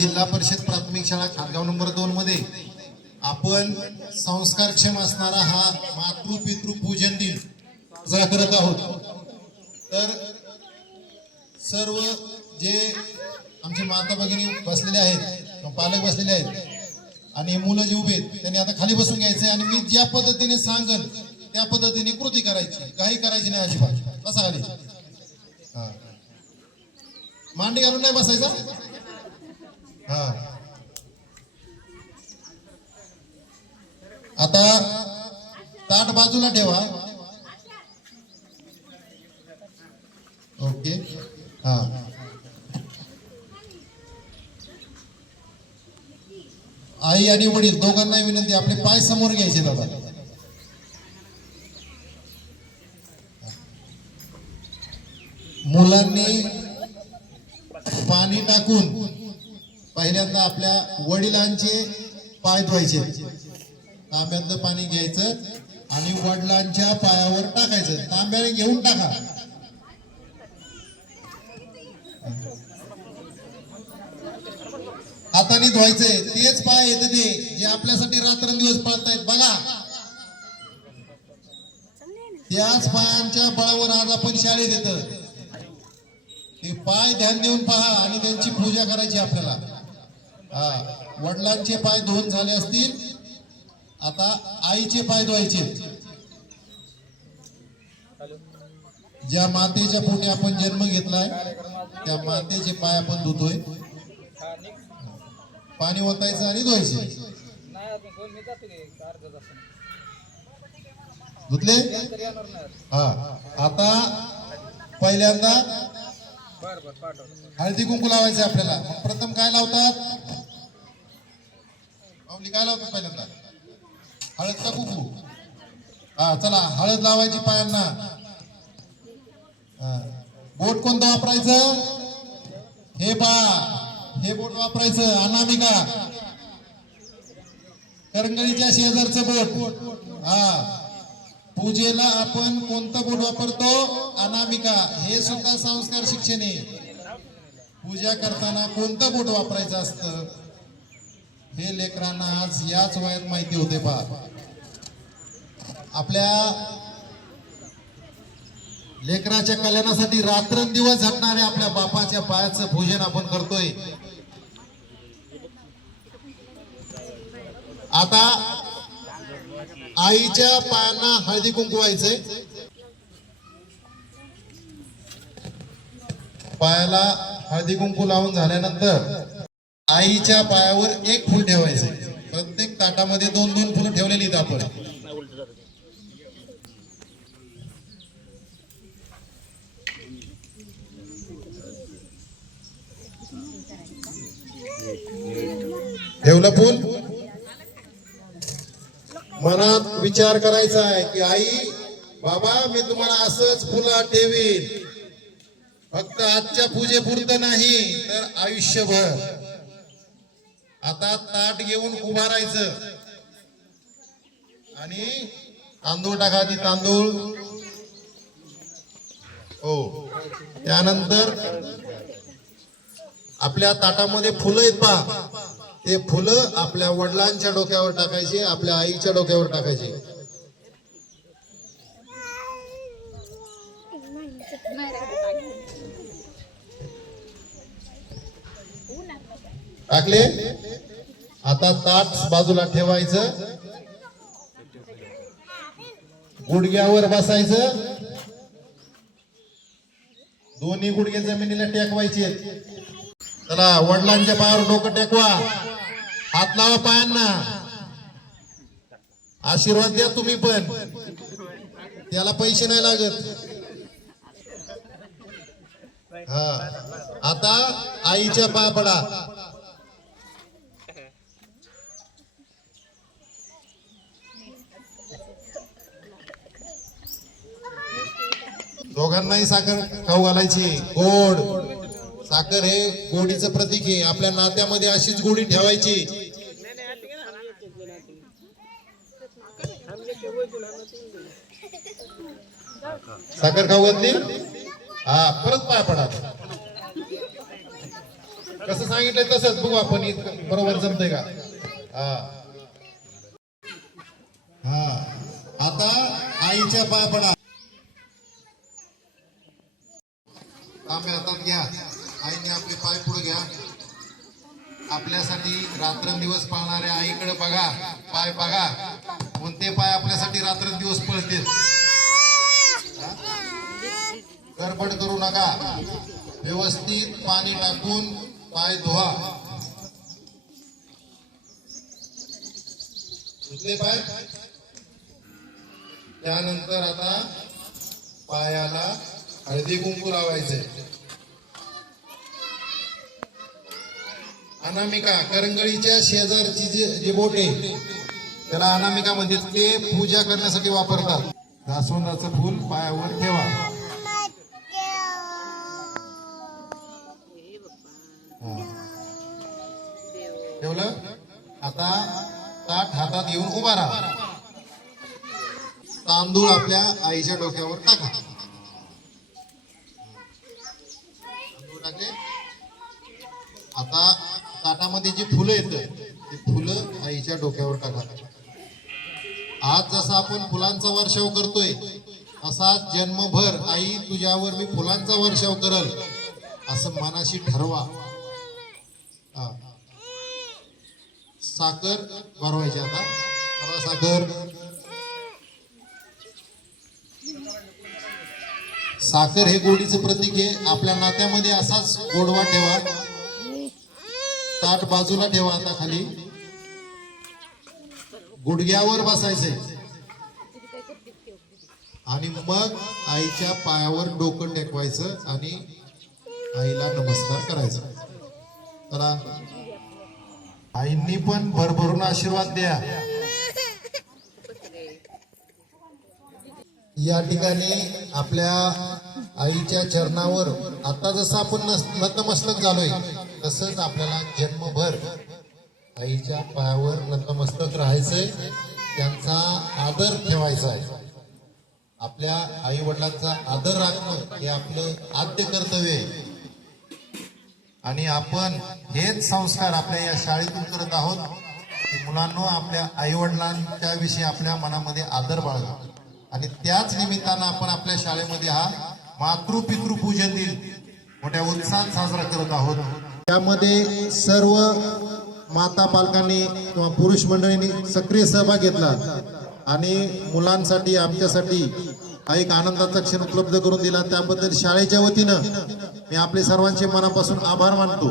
जिल्हा परिषद प्राथमिक शाळा खारगाव नंबर दोन मध्ये आपण संस्कारक्षम असणारा हा मातृ पितृ पूजन दिन साजरा करत आहोत. तर सर्व जे आमचे माता भगिनी बसलेले आहेत पालक बसलेले आहेत आणि मुलं जे उभे आहेत त्यांनी आता खाली बसून घ्यायचे आणि मी ज्या पद्धतीने सांगन त्या पद्धतीने कृती करायची. काही करायची नाही अजिबात. बसा खाली. हा. मांडी घालून नाही बसायचा? हा. आता ताट बाजूला ठेवा. ओके. हा. आई आणि वडील दोघांना विनंती आपले पाय समोर घ्यायचे दादा. मुलांनी पाणी टाकून पहिल्यांदा आपल्या वडिलांचे पाय धुवायचे. तांब्यातलं पाणी घ्यायचं आणि वडिलांच्या पायावर टाकायचं. तांब्याने घेऊन टाका. हाताने धुवायचंय तेच पाय येते ते जे आपल्यासाठी रात्रंदिवस पळतायत. बघा. त्याच पायांच्या बळावर आज आपण शाळेत येत. ते पाय ध्यान देऊन पहा आणि त्यांची पूजा करायची आपल्याला. हा वडिलांचे पाय धुवून झाले असतील आता आईचे पाय धुवायचे. ज्या मातेच्या पोटी आपण जन्म घेतलाय त्या मातेचे पाय आपण धुतोय. पाणी ओतायचं आणि धुवायचे. धुतले? हा आता पहिल्यांदा हळदी कुंकू लावायचं आपल्याला. प्रथम काय लावतात? माऊली काय लावतो पहिल्यांदा? हळद का कुंकू? हा चला हळद लावायची पायांना. बोट कोणतं वापरायचं? हे पा हे बोट वापरायचं अनामिका. करंगळीच्या शेजारचं बोट. हा पूजेला आपण कोणतं बोट वापरतो? अनामिका. हे सुद्धा संस्कार शिक्षण आहे. पूजा करताना कोणतं बोट वापरायचं असतं? हे लेकरांना आज याच वयात माहिती होते पा आपल्या लेकराच्या कल्याणासाठी रात्रंदिवस झटणाऱ्या आपल्या बापाच्या पायाचं भोजन आपण करतोय. आता आईच्या पायांना हळदी कुंकू व्हायचंय. पायाला हळदी कुंकू लावून झाल्यानंतर आईच्या पायावर एक फुल ठेवायचं प्रत्येक ताटामध्ये दोन दोन फुलं ठेवलेली आहेत आपण. ठेवलं फुल? मनात विचार करायचा आहे की आई बाबा मी तुम्हाला असंच फुलं ठेवीन. फक्त आजच्या पूजेपुरतं नाही तर आयुष्यभर. आता ताट घेऊन उभारायचं आणि तांदूळ टाका ती तांदूळ. हो. त्यानंतर आपल्या ताटामध्ये फुलं आहेत पहा. ते फुलं आपल्या वडिलांच्या डोक्यावर टाकायचे आपल्या आईच्या डोक्यावर टाकायचे. टाकले? आता ताट बाजूला ठेवायचं. गुडघ्यावर बसायचं. दोन्ही गुडघे जमिनीला टेकवायचे. चला वडिलांच्या पायावर डोकं टेकवा. हात लावा पायांना. आशीर्वाद द्या तुम्ही पण. त्याला पैसे नाही लागत. हा. आता आईच्या पाया पडा दोघांनाही साखर खाऊ घालायची. गोड. साखर हे गोडीचं प्रतीक आहे. आपल्या नात्यामध्ये अशीच गोडी ठेवायची. साखर खाऊ घातली? हा परत पाय पडा. कसं सांगितलंय तसंच बघू आपण. बरोबर जमतंय का? हा. हा. आता आईच्या पाय पडा. तांबे हातात घ्या. आईने आपले पाय पुढे घ्या. आपल्यासाठी रात्रंदिवस पाळणाऱ्या आईकडे बघा. पाय बघा. कोणते पाय आपल्यासाठी रात्रंदिवस पळतील? गडबड करू नका. व्यवस्थित पाणी टाकून पाय धुवा. धुतले पाय? त्यानंतर आता पायाला हळदी कुंकू लावायचे. अनामिका करंगळीच्या शेजारची जे जे बोट आहे त्याला अनामिका म्हणजे ते पूजा करण्यासाठी वापरतात. जास्वंदाचं फूल पायावर ठेवा. ठेवलं? आता ताट हातात घेऊन उभा राहा. तांदूळ आपल्या आईच्या डोक्यावर टाका तांदूळ टाकले आता ताटामध्ये जी फुलं येत ती फुलं आईच्या डोक्यावर टाका. आज जसा आपण फुलांचा वर्षाव करतोय असा जन्मभर आई तुझ्यावर मी फुलांचा वर्षाव करल असं मनाशी ठरवा. साखर भरवायची आता. साखर. साखर हे गोडीचं प्रतीक आहे. आपल्या नात्यामध्ये असाच गोडवा ठेवा. ताट बाजूला ठेवा आता खाली. गुडघ्यावर बसायचंय. आणि मग आईच्या पायावर डोकं टेकवायचं आणि आईला नमस्कार करायचा. चला. आईंनी पण भरभरून आशीर्वाद द्या. या ठिकाणी आपल्या आईच्या चरणावर आता जसं आपण नस- नतमस्तक झालोय तसंच आपल्याला जन्मभर आईच्या पायावर नतमस्तक राहायचंय त्यांचा आदर ठेवायचा आहे आपल्या आई वडिलांचा आदर राखणं हे आपलं आद्य कर्तव्य आहे. आणि आपण हेच संस्कार आपल्या या शाळेतून करत आहोत की मुलांना आपल्या आई वडिलांच्या विषयी आपल्या मनामध्ये आदर बाळगा. आणि त्याच निमित्तानं आपण आपल्या शाळेमध्ये हा मातृ पितृ पूजन दिन मोठ्या उत्साहात साजरा करत आहोत. त्यामध्ये सर्व माता पालकांनी किंवा पुरुष मंडळींनी सक्रिय सहभाग घेतला आणि मुलांसाठी आमच्यासाठी हा एक आनंदाचा क्षण उपलब्ध करून दिला. त्याबद्दल शाळेच्या वतीनं मी आपले सर्वांचे मनापासून आभार मानतो.